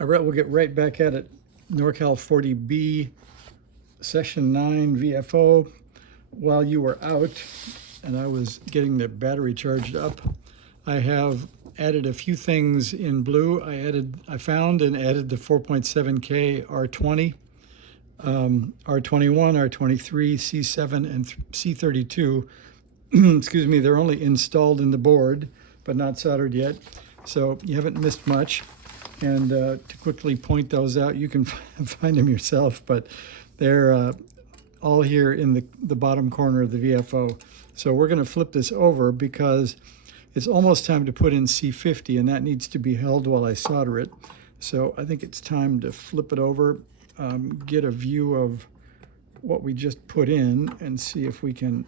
All right, we'll get right back at it. Norcal40B, Session 9 VFO. While you were out and I was getting the battery charged up, I have added a few things in blue. I found and added the 4.7K R20, R21, R23, C7, and C32. Excuse me, they're only installed in the board, but not soldered yet. So you haven't missed much. And to quickly point those out, you can find them yourself, but they're all here in the bottom corner of the VFO. So we're going to flip this over because it's almost time to put in C50, and that needs to be held while I solder it. So I think it's time to flip it over, get a view of what we just put in, and see if we can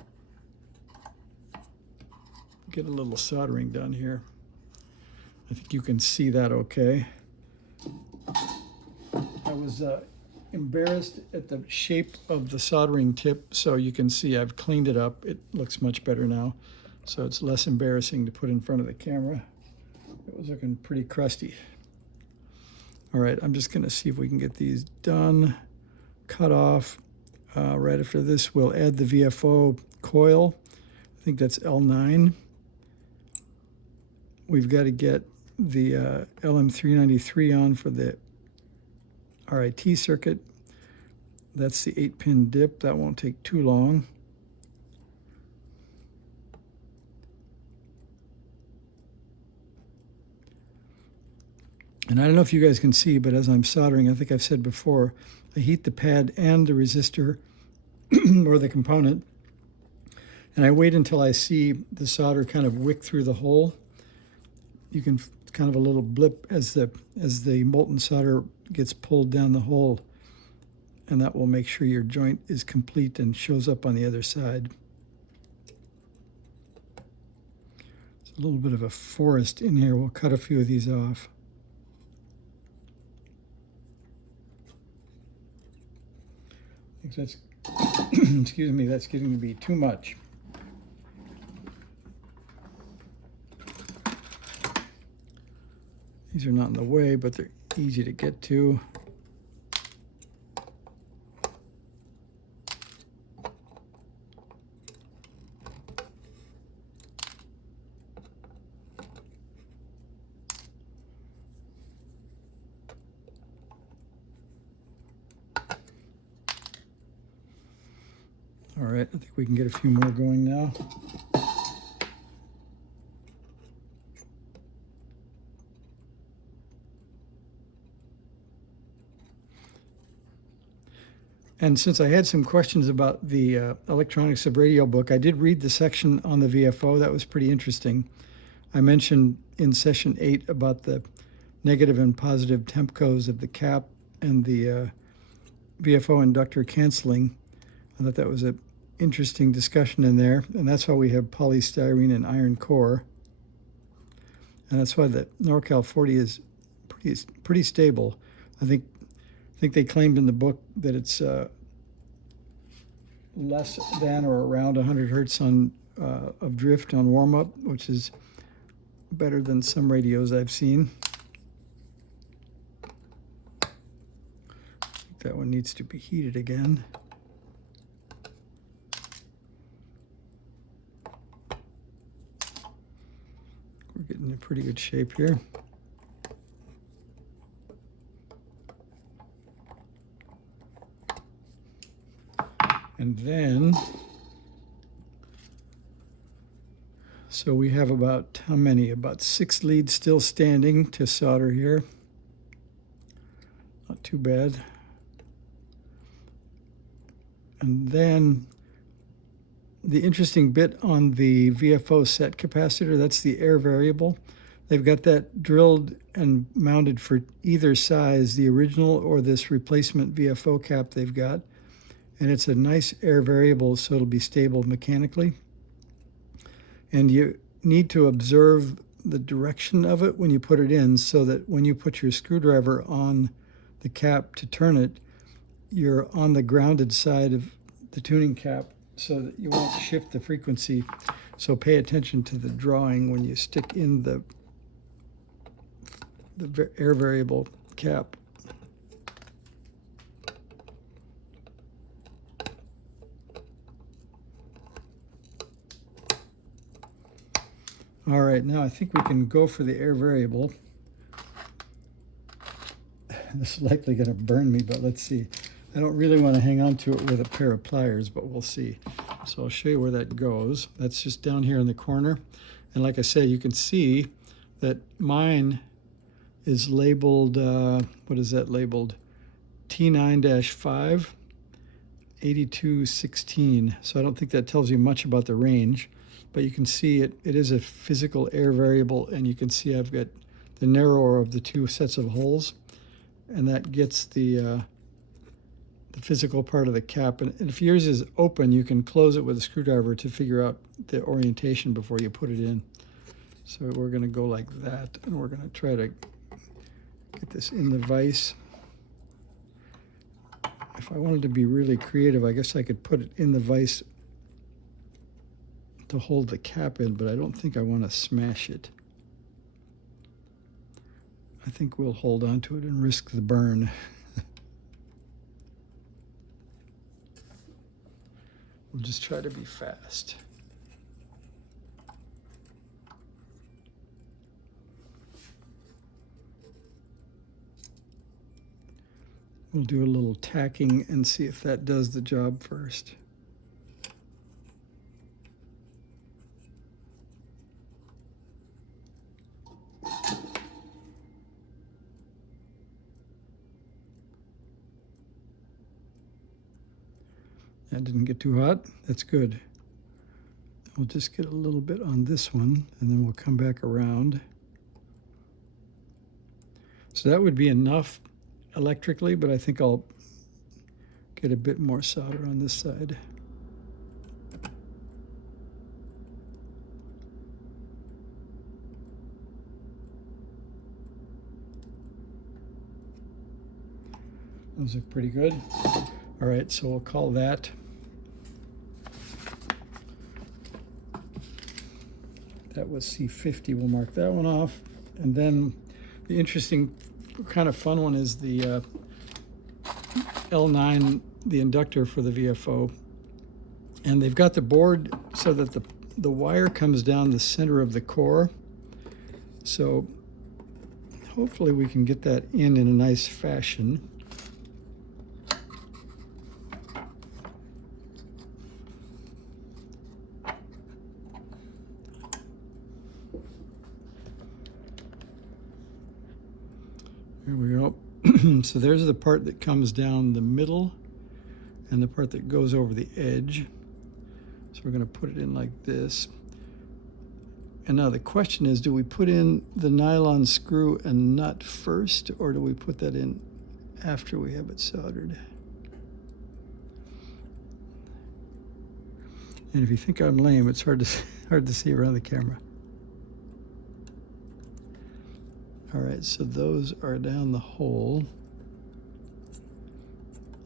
get a little soldering done here. I think you can see that okay. I was embarrassed at the shape of the soldering tip, so you can see I've cleaned it up. It looks much better now, so it's less embarrassing to put in front of the camera. It was looking pretty crusty. All right, I'm just going to see if we can get these done, cut off. Right after this, we'll add the VFO coil. I think that's L9. We've got to get the LM393 on for the RIT circuit. That's the 8-pin dip. That won't take too long. And I don't know if you guys can see, but as I'm soldering, I think I've said before, I heat the pad and the resistor or the component, and I wait until I see the solder kind of wick through the hole. You can kind of a little blip as the molten solder gets pulled down the hole, and that will make sure your joint is complete and shows up on the other side. There's a little bit of a forest in here. We'll cut a few of these off. I think that's excuse me, that's getting to be too much. These are not in the way, but they're easy to get to. All right, I think we can get a few more going now. And since I had some questions about the electronics of radio book, I did read the section on the VFO. That was pretty interesting. I mentioned in session 8 about the negative and positive temp codes of the cap and the VFO inductor canceling. I thought that was an interesting discussion in there, and that's why we have polystyrene and iron core. And that's why the Norcal40 is pretty stable. I think they claimed in the book that it's less than or around 100 hertz of drift on warm-up, which is better than some radios I've seen. I think that one needs to be heated again. We're getting in pretty good shape here. And then, so we have about, how many? About 6 leads still standing to solder here. Not too bad. And then the interesting bit on the VFO set capacitor, that's the air variable. They've got that drilled and mounted for either size, the original or this replacement VFO cap they've got. And it's a nice air variable, so it'll be stable mechanically. And you need to observe the direction of it when you put it in, so that when you put your screwdriver on the cap to turn it, you're on the grounded side of the tuning cap so that you won't shift the frequency. So pay attention to the drawing when you stick in the air variable cap. All right, now I think we can go for the air variable. This is likely going to burn me, but let's see. I don't really want to hang on to it with a pair of pliers, but we'll see. So I'll show you where that goes. That's just down here in the corner. And like I said, you can see that mine is labeled, what is that labeled? T9-5, 8216. So I don't think that tells you much about the range, but you can see it is a physical air variable, and you can see I've got the narrower of the two sets of holes, and that gets the physical part of the cap. And if yours is open, you can close it with a screwdriver to figure out the orientation before you put it in. So we're going to go like that, and we're going to try to get this in the vise. If I wanted to be really creative, I guess I could put it in the vise to hold the cap in, but I don't think I want to smash it. I think we'll hold on to it and risk the burn. We'll just try to be fast. We'll do a little tacking and see if that does the job first. That didn't get too hot. That's good. We'll just get a little bit on this one, and then we'll come back around. So that would be enough electrically, but I think I'll get a bit more solder on this side. Those look pretty good. All right, so we'll call that was C50. We'll mark that one off. And then the interesting kind of fun one is the L9, the inductor for the VFO. And they've got the board so that the wire comes down the center of the core. So hopefully we can get that in a nice fashion. Here we go. So there's the part that comes down the middle and the part that goes over the edge. So we're going to put it in like this. And now the question is, do we put in the nylon screw and nut first, or do we put that in after we have it soldered? And if you think I'm lame, it's hard to see around the camera. All right, so those are down the hole.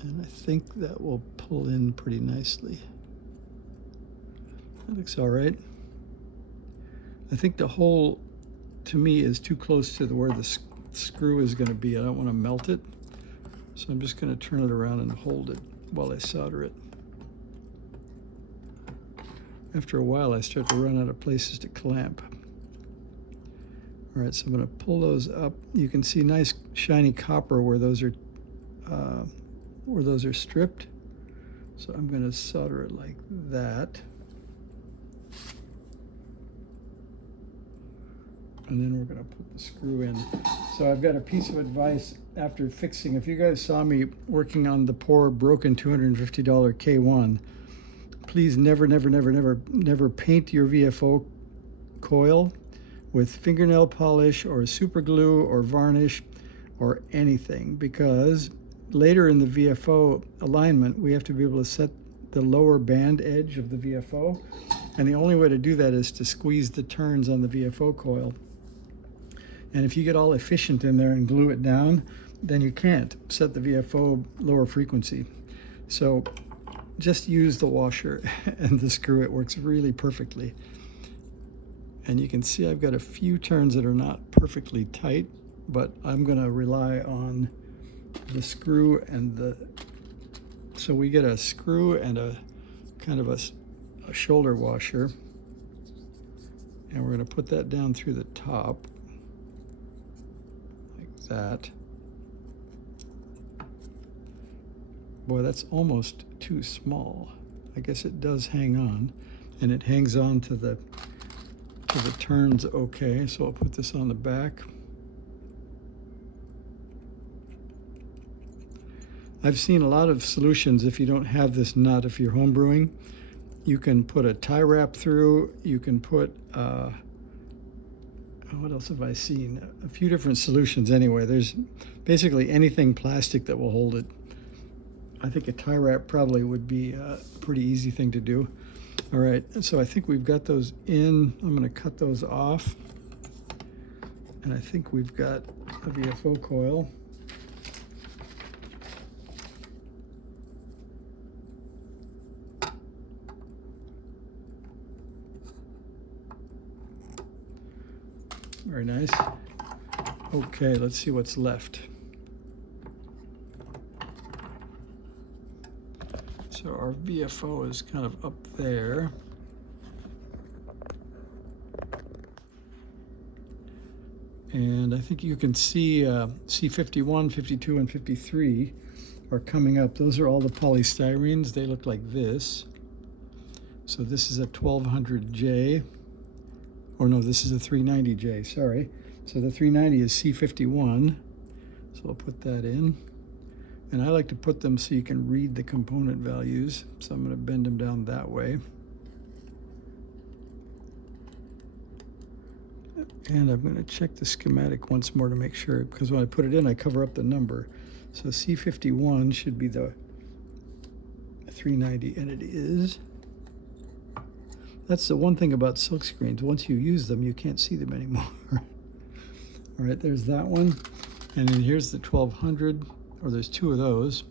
And I think that will pull in pretty nicely. That looks all right. I think the hole, to me, is too close to where the screw is going to be. I don't want to melt it. So I'm just going to turn it around and hold it while I solder it. After a while, I start to run out of places to clamp. All right, so I'm going to pull those up. You can see nice shiny copper where those are stripped. So I'm going to solder it like that. And then we're going to put the screw in. So I've got a piece of advice after fixing. If you guys saw me working on the poor broken $250 K1, please never paint your VFO coil with fingernail polish or super glue or varnish or anything, because later in the VFO alignment, we have to be able to set the lower band edge of the VFO. And the only way to do that is to squeeze the turns on the VFO coil. And if you get all efficient in there and glue it down, then you can't set the VFO lower frequency. So just use the washer and the screw. It works really perfectly. And you can see I've got a few turns that are not perfectly tight. but I'm going to rely on the screw and the, so we get a screw and a kind of a shoulder washer, and we're going to put that down through the top like that. Boy, that's almost too small. I guess it does hang on, and it hangs on to the turns okay. So I'll put this on the back. I've seen a lot of solutions if you don't have this nut, if you're home brewing. You can put a tie wrap through, you can put, what else have I seen? A few different solutions anyway. There's basically anything plastic that will hold it. I think a tie wrap probably would be a pretty easy thing to do. All right, so I think we've got those in. I'm gonna cut those off. And I think we've got a VFO coil. Very nice. Okay, let's see what's left. So our VFO is kind of up there. And I think you can see C51, 52, and 53 are coming up. Those are all the polystyrenes. They look like this. So this is a 1200J. Or no, this is a 390J, sorry. So the 390 is C51. So I'll put that in. And I like to put them so you can read the component values. So I'm going to bend them down that way. And I'm going to check the schematic once more to make sure, because when I put it in, I cover up the number. So C51 should be the 390, and it is. That's the one thing about silk screens. Once you use them, you can't see them anymore. All right, there's that one. And then here's the 1200, or there's two of those.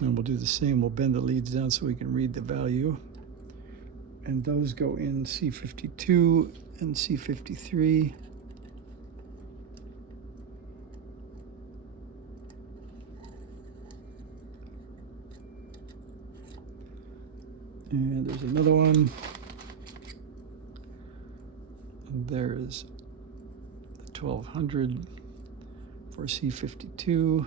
And we'll do the same. We'll bend the leads down so we can read the value. And those go in C52 and C53. And there's another one. And there's the 1200 for C52.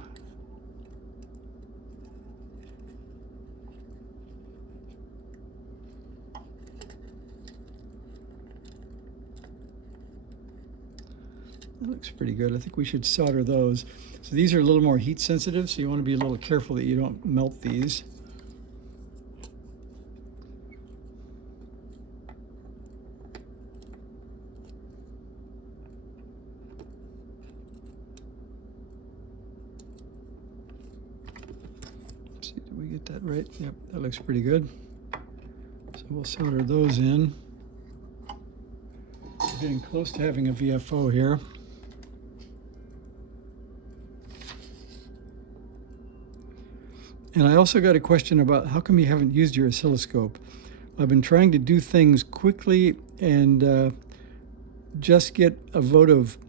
That looks pretty good. I think we should solder those. So these are a little more heat sensitive, so you want to be a little careful that you don't melt these. Let's see, did we get that right? Yep, that looks pretty good. So we'll solder those in. We're getting close to having a VFO here. And I also got a question about how come you haven't used your oscilloscope. I've been trying to do things quickly and just get a vote of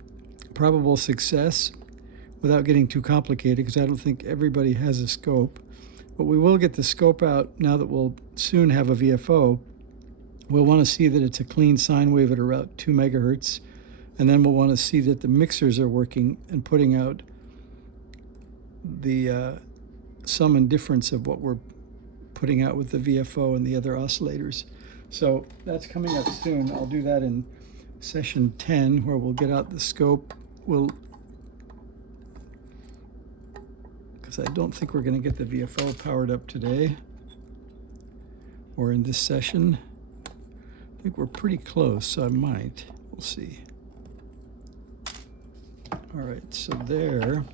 probable success without getting too complicated, because I don't think everybody has a scope. But we will get the scope out now that we'll soon have a VFO. We'll want to see that it's a clean sine wave at around 2 megahertz. And then we'll want to see that the mixers are working and putting out the sum and difference of what we're putting out with the VFO and the other oscillators. So that's coming up soon. I'll do that in session 10, where we'll get out the scope. Because I don't think we're going to get the VFO powered up today or in this session. I think we're pretty close, so I might. We'll see. All right, so there.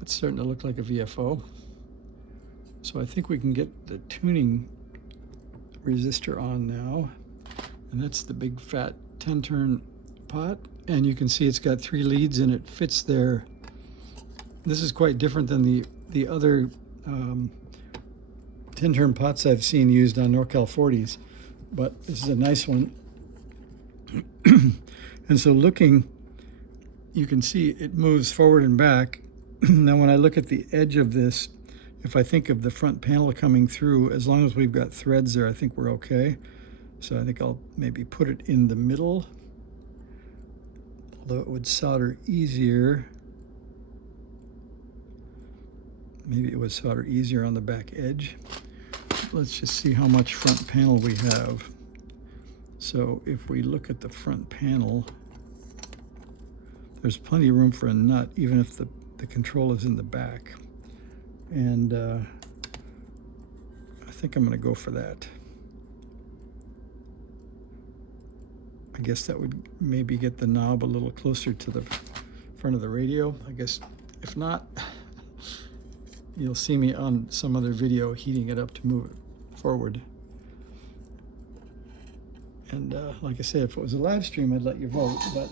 It's starting to look like a VFO. So I think we can get the tuning resistor on now. And that's the big fat 10-turn pot. And you can see it's got 3 leads and it fits there. This is quite different than the other 10-turn pots I've seen used on Norcal40s. But this is a nice one. And so looking you can see it moves forward and back. Now when I look at the edge of this, if I think of the front panel coming through, as long as we've got threads there, I think we're okay. So I think I'll maybe put it in the middle, although it would solder easier. Maybe it would solder easier on the back edge. Let's just see how much front panel we have. So if we look at the front panel, there's plenty of room for a nut, even if the control is in the back. And I think I'm going to go for that. I guess that would maybe get the knob a little closer to the front of the radio. I guess if not, you'll see me on some other video heating it up to move it forward. And like I said, if it was a live stream, I'd let you vote, but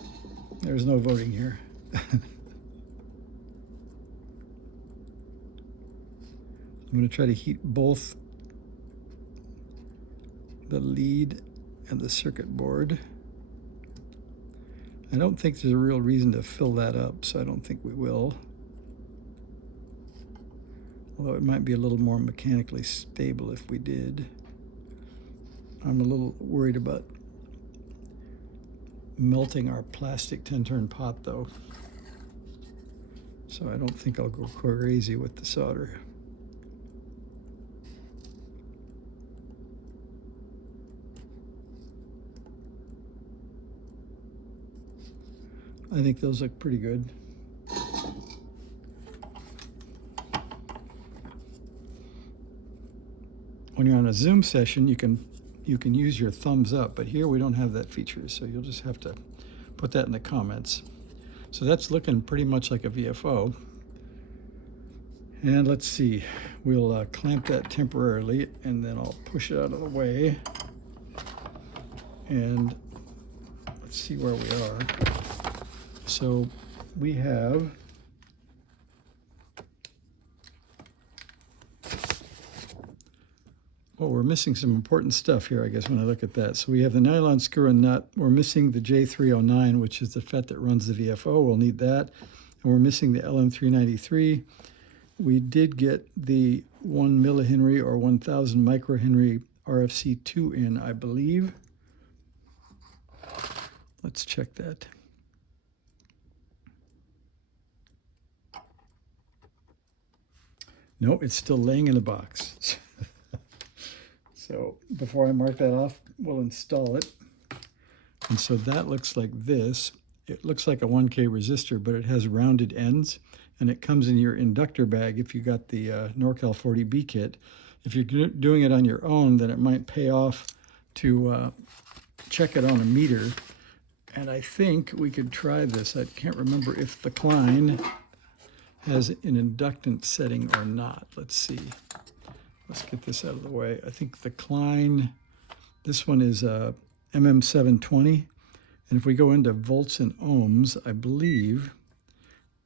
there's no voting here. I'm going to try to heat both the lead and the circuit board. I don't think there's a real reason to fill that up, so I don't think we will. Although it might be a little more mechanically stable if we did. I'm a little worried about melting our plastic 10-turn pot though. So I don't think I'll go crazy with the solder. I think those look pretty good. When you're on a Zoom session, you can use your thumbs up, but here we don't have that feature, so you'll just have to put that in the comments. So that's looking pretty much like a VFO. And let's see, we'll clamp that temporarily, and then I'll push it out of the way. And let's see where we are. So we have we're missing some important stuff here, I guess, when I look at that. So we have the nylon screw and nut. We're missing the J309, which is the FET that runs the VFO. We'll need that. And we're missing the LM393. We did get the 1 millihenry or 1,000 microhenry RFC2 in, I believe. Let's check that. No, it's still laying in the box. So before I mark that off, we'll install it. And so that looks like this. It looks like a 1K resistor, but it has rounded ends, and it comes in your inductor bag if you got the Norcal40B kit. If you're doing it on your own, then it might pay off to check it on a meter. And I think we could try this. I can't remember if the Klein has an inductance setting or not. Let's see. Let's get this out of the way. I think the Klein, this one is MM720. And if we go into volts and ohms, I believe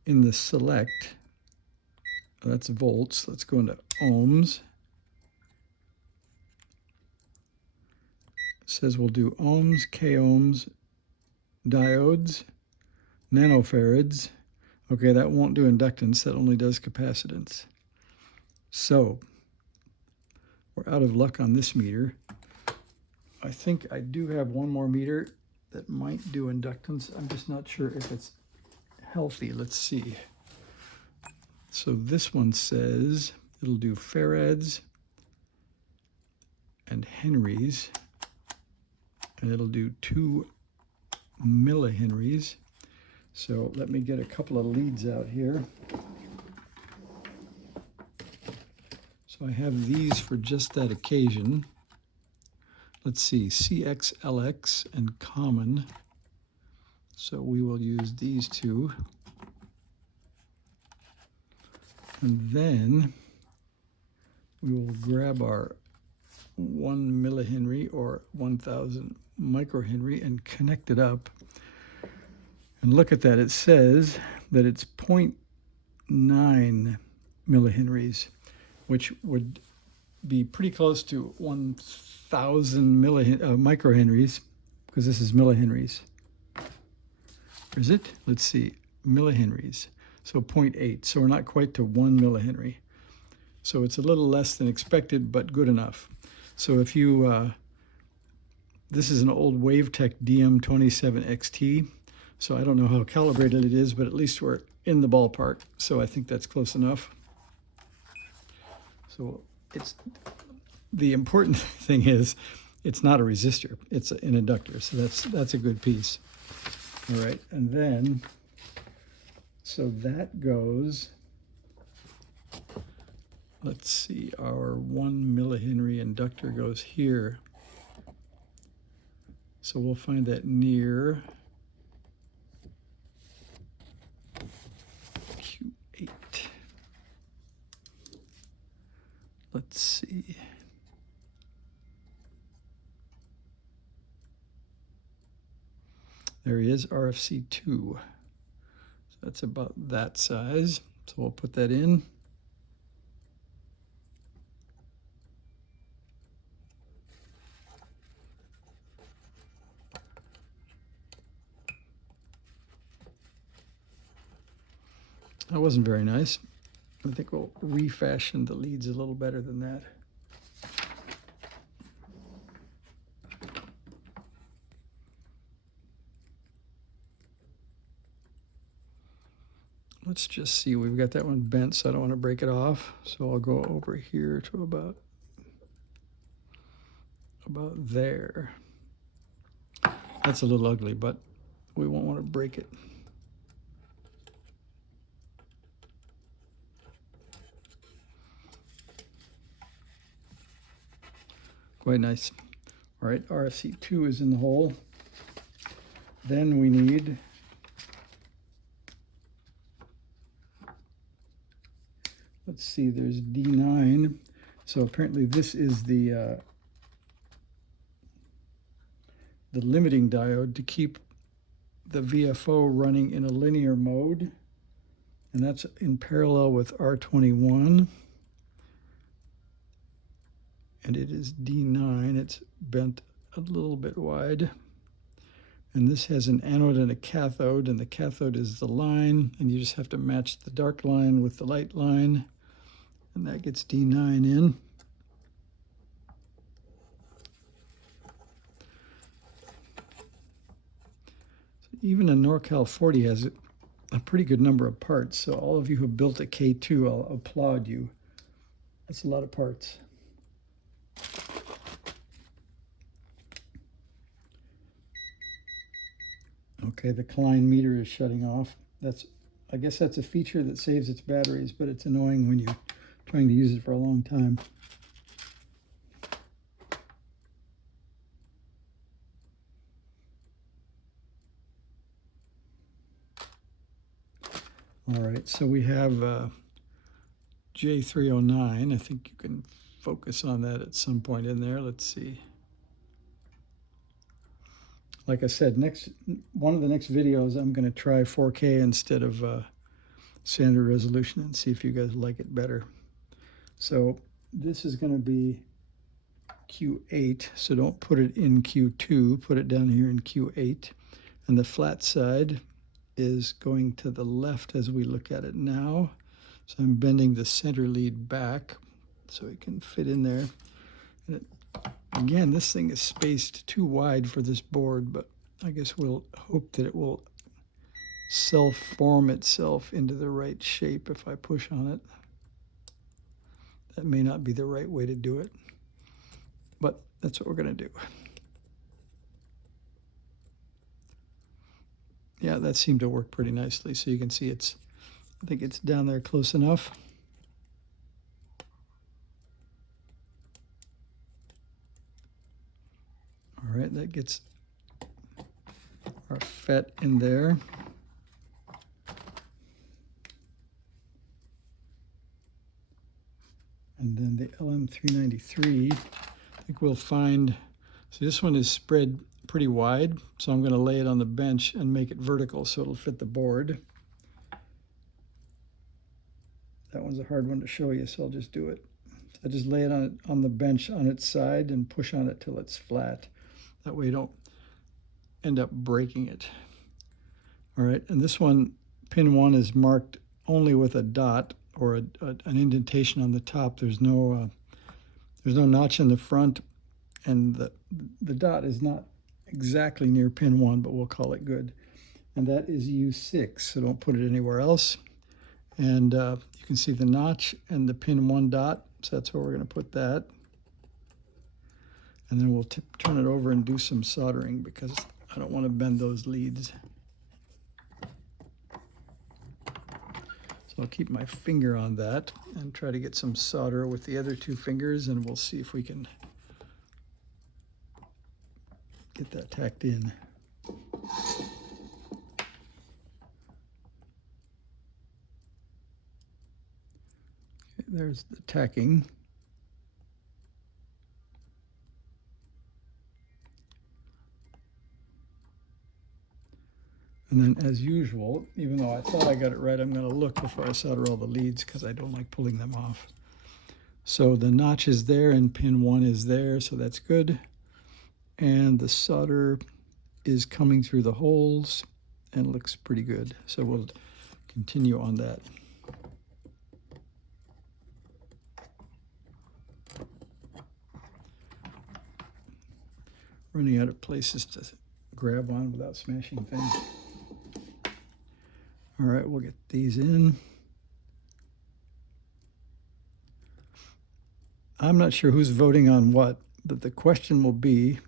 in the select, that's volts. Let's go into ohms. It says we'll do ohms, k-ohms, diodes, nanofarads. Okay, that won't do inductance. That only does capacitance. So we're out of luck on this meter. I think I do have one more meter that might do inductance. I'm just not sure if it's healthy. Let's see. So this one says it'll do farads and henries, and it'll do 2 millihenries. So let me get a couple of leads out here. So I have these for just that occasion. Let's see, CX, LX, and common. So we will use these two. And then we will grab our 1 millihenry or 1,000 microhenry and connect it up. And look at that, it says that it's 0.9 millihenries, which would be pretty close to 1,000 microhenries, because this is millihenries. Or is it? Let's see. millihenries, so 0.8. So we're not quite to 1 millihenry. So it's a little less than expected, but good enough. So if you, this is an old WaveTech DM27XT. So I don't know how calibrated it is, but at least we're in the ballpark. So I think that's close enough. So it's, the important thing is it's not a resistor, it's an inductor. So that's a good piece. All right, and then, so that goes, let's see, our 1 millihenry inductor goes here. So we'll find that near Q8. Let's see. There he is, RFC2. So that's about that size. So we'll put that in. That wasn't very nice. I think we'll refashion the leads a little better than that. Let's just see, we've got that one bent, so I don't want to break it off. So I'll go over here to about there. That's a little ugly, but we won't want to break it. Quite nice. All right, RFC2 is in the hole. Then we need let's see, there's D9. So apparently this is the limiting diode to keep the VFO running in a linear mode. And that's in parallel with R21. And it is D9. It's bent a little bit wide. And this has an anode and a cathode, and the cathode is the line, and you just have to match the dark line with the light line. And that gets D9 in. Even a Norcal40 has a pretty good number of parts. So all of you who built a K2, I'll applaud you. That's a lot of parts. Okay, the Klein meter is shutting off. I guess that's a feature that saves its batteries, but it's annoying when you're trying to use it for a long time. All right, so we have J309. I think you can focus on that at some point in there. Let's see. Like I said, one of the next videos, I'm going to try 4K instead of standard resolution and see if you guys like it better. So this is going to be Q8, so don't put it in Q2, put it down here in Q8. And the flat side is going to the left as we look at it now. So I'm bending the center lead back so it can fit in there. And again, this thing is spaced too wide for this board, but I guess we'll hope that it will self-form itself into the right shape if I push on it. That may not be the right way to do it, but that's what we're going to do. Yeah, that seemed to work pretty nicely. So you can see I think it's down there close enough. All right, that gets our FET in there. And then the LM393, I think we'll find, so this one is spread pretty wide, so I'm going to lay it on the bench and make it vertical so it'll fit the board. That one's a hard one to show you, so I'll just do it. I just lay it on the bench on its side and push on it till it's flat. That way you don't end up breaking it. All right, and this one pin 1 is marked only with a dot or an indentation on the top. There's no notch in the front, and the dot is not exactly near pin 1, but we'll call it good. And that is U6, so don't put it anywhere else. And you can see the notch and the pin 1 dot, so that's where we're going to put that. And then we'll turn it over and do some soldering because I don't want to bend those leads. So I'll keep my finger on that and try to get some solder with the other 2 fingers, and we'll see if we can get that tacked in. Okay, there's the tacking. And then, as usual, even though I thought I got it right, I'm going to look before I solder all the leads because I don't like pulling them off. So the notch is there and pin 1 is there, so that's good. And the solder is coming through the holes and looks pretty good. So we'll continue on that. Running out of places to grab on without smashing things. All right, we'll get these in. I'm not sure who's voting on what, but the question will be,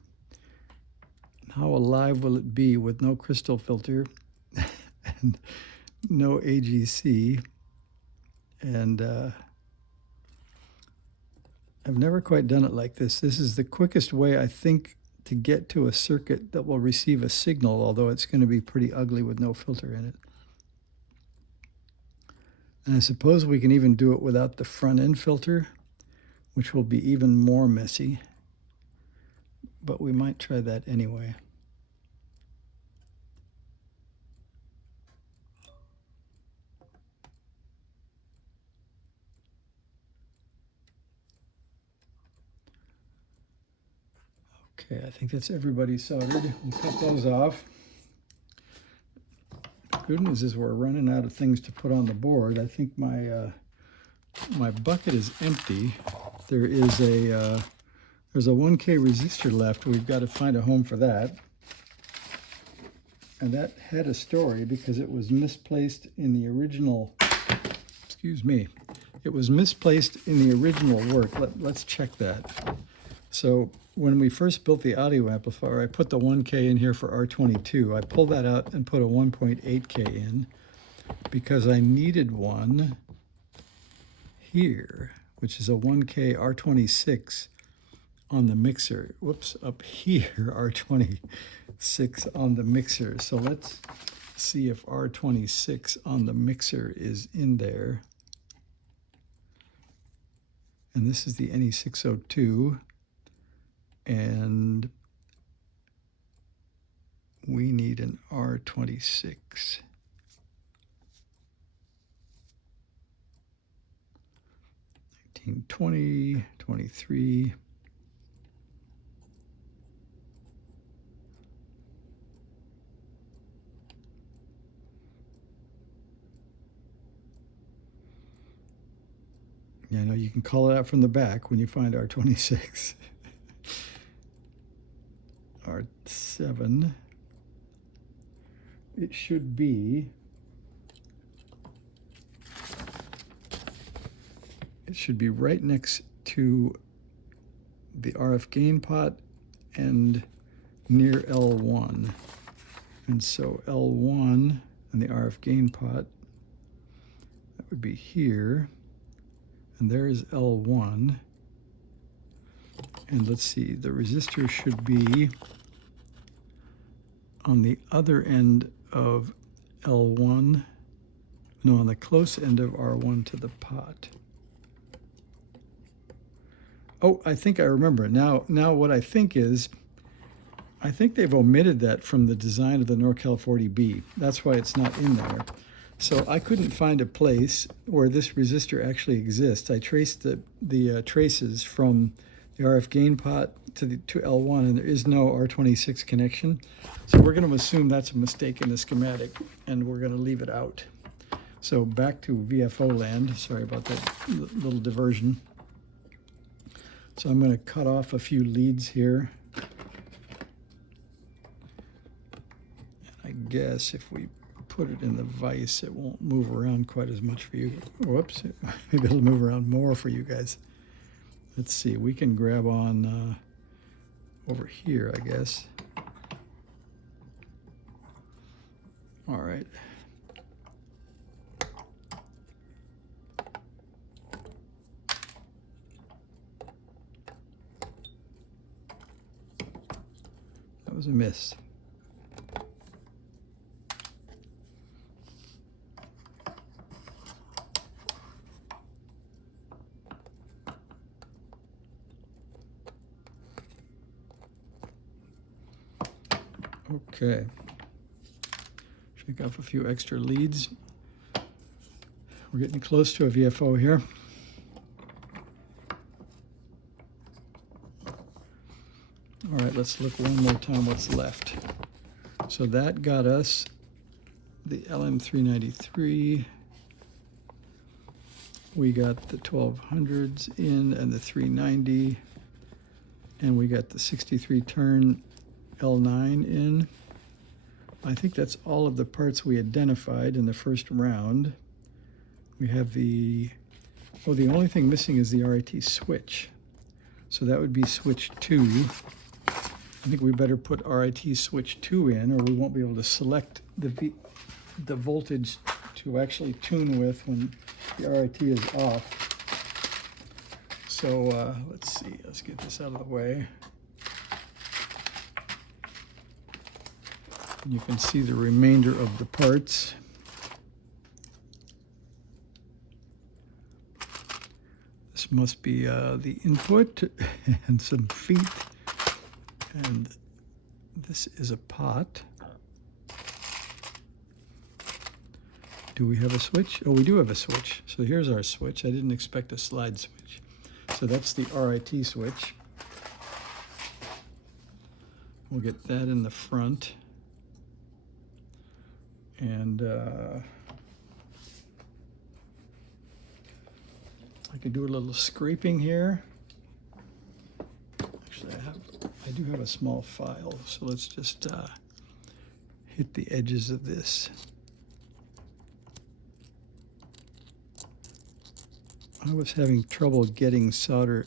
how alive will it be with no crystal filter and no AGC? And I've never quite done it like this. This is the quickest way, I think, to get to a circuit that will receive a signal, although it's going to be pretty ugly with no filter in it. And I suppose we can even do it without the front end filter, which will be even more messy. But we might try that anyway. Okay, I think that's everybody soldered. We'll cut those off. The good news is we're running out of things to put on the board. I think my my bucket is empty. There is there's a 1K resistor left. We've got to find a home for that. And that had a story because it was misplaced in the original, excuse me, it was misplaced in the original work. Let's check that. So when we first built the audio amplifier, I put the 1K in here for R22. I pulled that out and put a 1.8K in because I needed one here, which is a 1K R26 on the mixer. Whoops, up here, R26 on the mixer. So let's see if R26 on the mixer is in there. And this is the NE602. And we need an R26. 1920, 23. Yeah, I know you can call it out from the back when you find R26. R7. It should be right next to the RF gain pot and near L1. And so L1 and the RF gain pot, that would be here. And there is L1. And let's see, the resistor should be on the other end of L1, no, on the close end of R1 to the pot. Oh, I think I remember. Now what I think is, I think they've omitted that from the design of the Norcal40B. That's why it's not in there. So I couldn't find a place where this resistor actually exists. I traced the traces from the RF gain pot to L1, and there is no R26 connection. So we're going to assume that's a mistake in the schematic, and we're going to leave it out. So back to VFO land. Sorry about that little diversion. So I'm going to cut off a few leads here. I guess if we put it in the vise, it won't move around quite as much for you. Whoops, maybe it'll move around more for you guys. Let's see, we can grab on over here, I guess. All right. That was a miss. Okay. Shake off a few extra leads. We're getting close to a VFO here. All right, let's look one more time what's left. So that got us the LM393. We got the 1200s in and the 390. And we got the 63 turn L9 in. I think that's all of the parts we identified in the first round. We have the only thing missing is the RIT switch. So that would be switch 2. I think we better put RIT switch 2 in, or we won't be able to select the voltage to actually tune with when the RIT is off. So let's see, let's get this out of the way. You can see the remainder of the parts. This must be the input and some feet. And this is a pot. Do we have a switch? Oh, we do have a switch. So here's our switch. I didn't expect a slide switch. So that's the RIT switch. We'll get that in the front. And I could do a little scraping here. Actually, I do have a small file, so let's just hit the edges of this. I was having trouble getting solder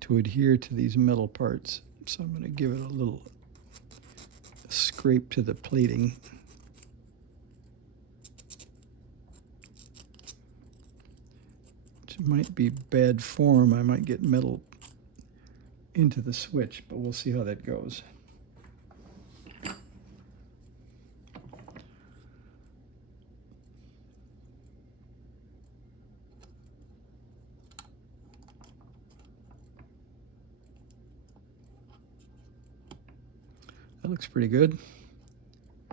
to adhere to these metal parts, so I'm going to give it a little scrape to the plating. Which might be bad form. I might get metal into the switch, but we'll see how that goes. That looks pretty good.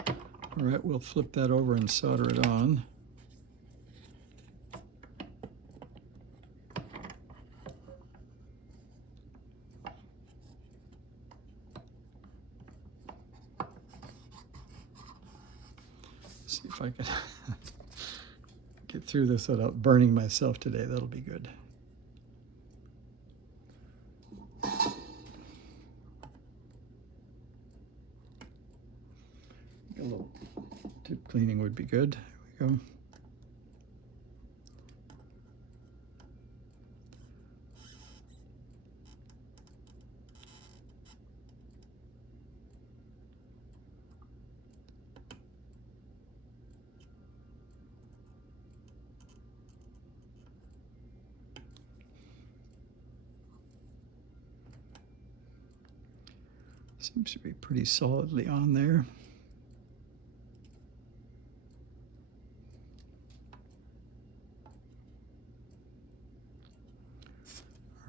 All right, we'll flip that over and solder it on. See if I can get through this without burning myself today. That'll be good. A little tip cleaning would be good. There we go. Seems to be pretty solidly on there.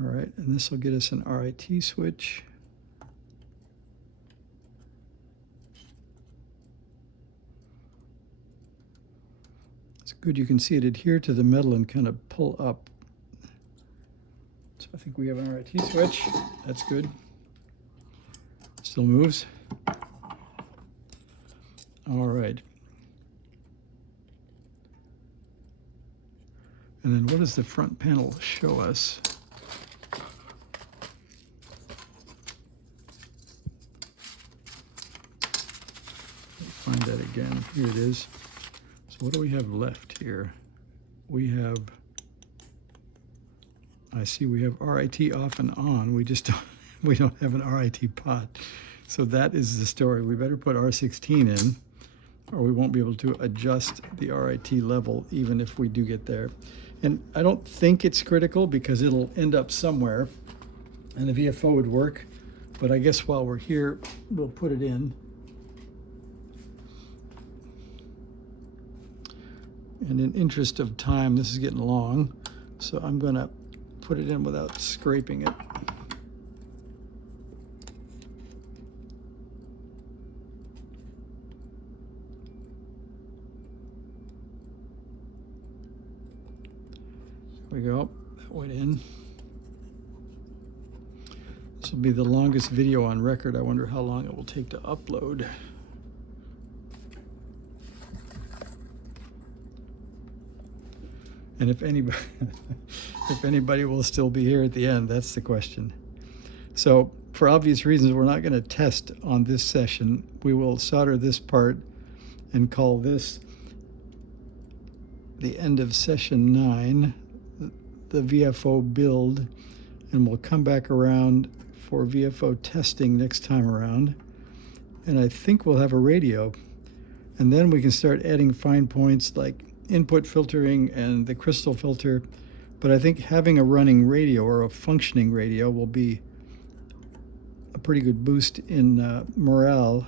All right, and this will get us an RIT switch. It's good, you can see it adhere to the metal and kind of pull up. So So I think we have an RIT switch. That's good. Still moves. All right. And then what does the front panel show us? Find that again. Here it is. So what do we have left here? We have, I see we have RIT off and on. We just don't, we don't have an RIT pot. So that is the story. We better put R16 in, or we won't be able to adjust the RIT level even if we do get there. And I don't think it's critical because it'll end up somewhere and the VFO would work. But I guess while we're here, we'll put it in. And in interest of time, this is getting long, so I'm going to put it in without scraping it. There we go. That went in. This will be the longest video on record. I wonder how long it will take to upload. And if anybody will still be here at the end, that's the question. So for obvious reasons, we're not going to test on this session. We will solder this part and call this the end of session 9, the VFO build, and we'll come back around for VFO testing next time around. And I think we'll have a radio. And then we can start adding fine points like input filtering and the crystal filter. But I think having a running radio or a functioning radio will be a pretty good boost in morale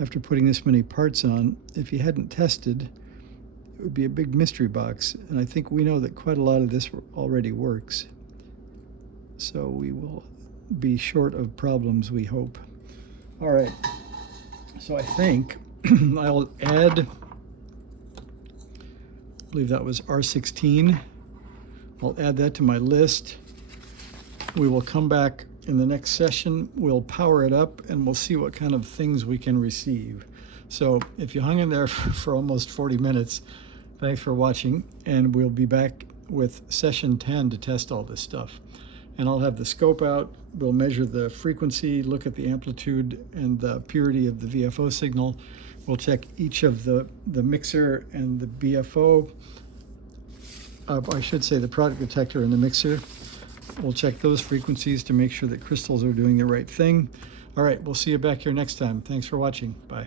after putting this many parts on. If you hadn't tested, it would be a big mystery box. And I think we know that quite a lot of this already works. So we will be short of problems, we hope. All right, so I think I'll add, I believe that was R16. I'll add that to my list. We will come back in the next session. We'll power it up and we'll see what kind of things we can receive. So if you hung in there for almost 40 minutes, thanks for watching, and we'll be back with session 10 to test all this stuff. And I'll have the scope out. We'll measure the frequency, look at the amplitude and the purity of the VFO signal. We'll check each of the mixer and the VFO. I should say the product detector and the mixer. We'll check those frequencies to make sure that crystals are doing the right thing. All right, we'll see you back here next time. Thanks for watching. Bye.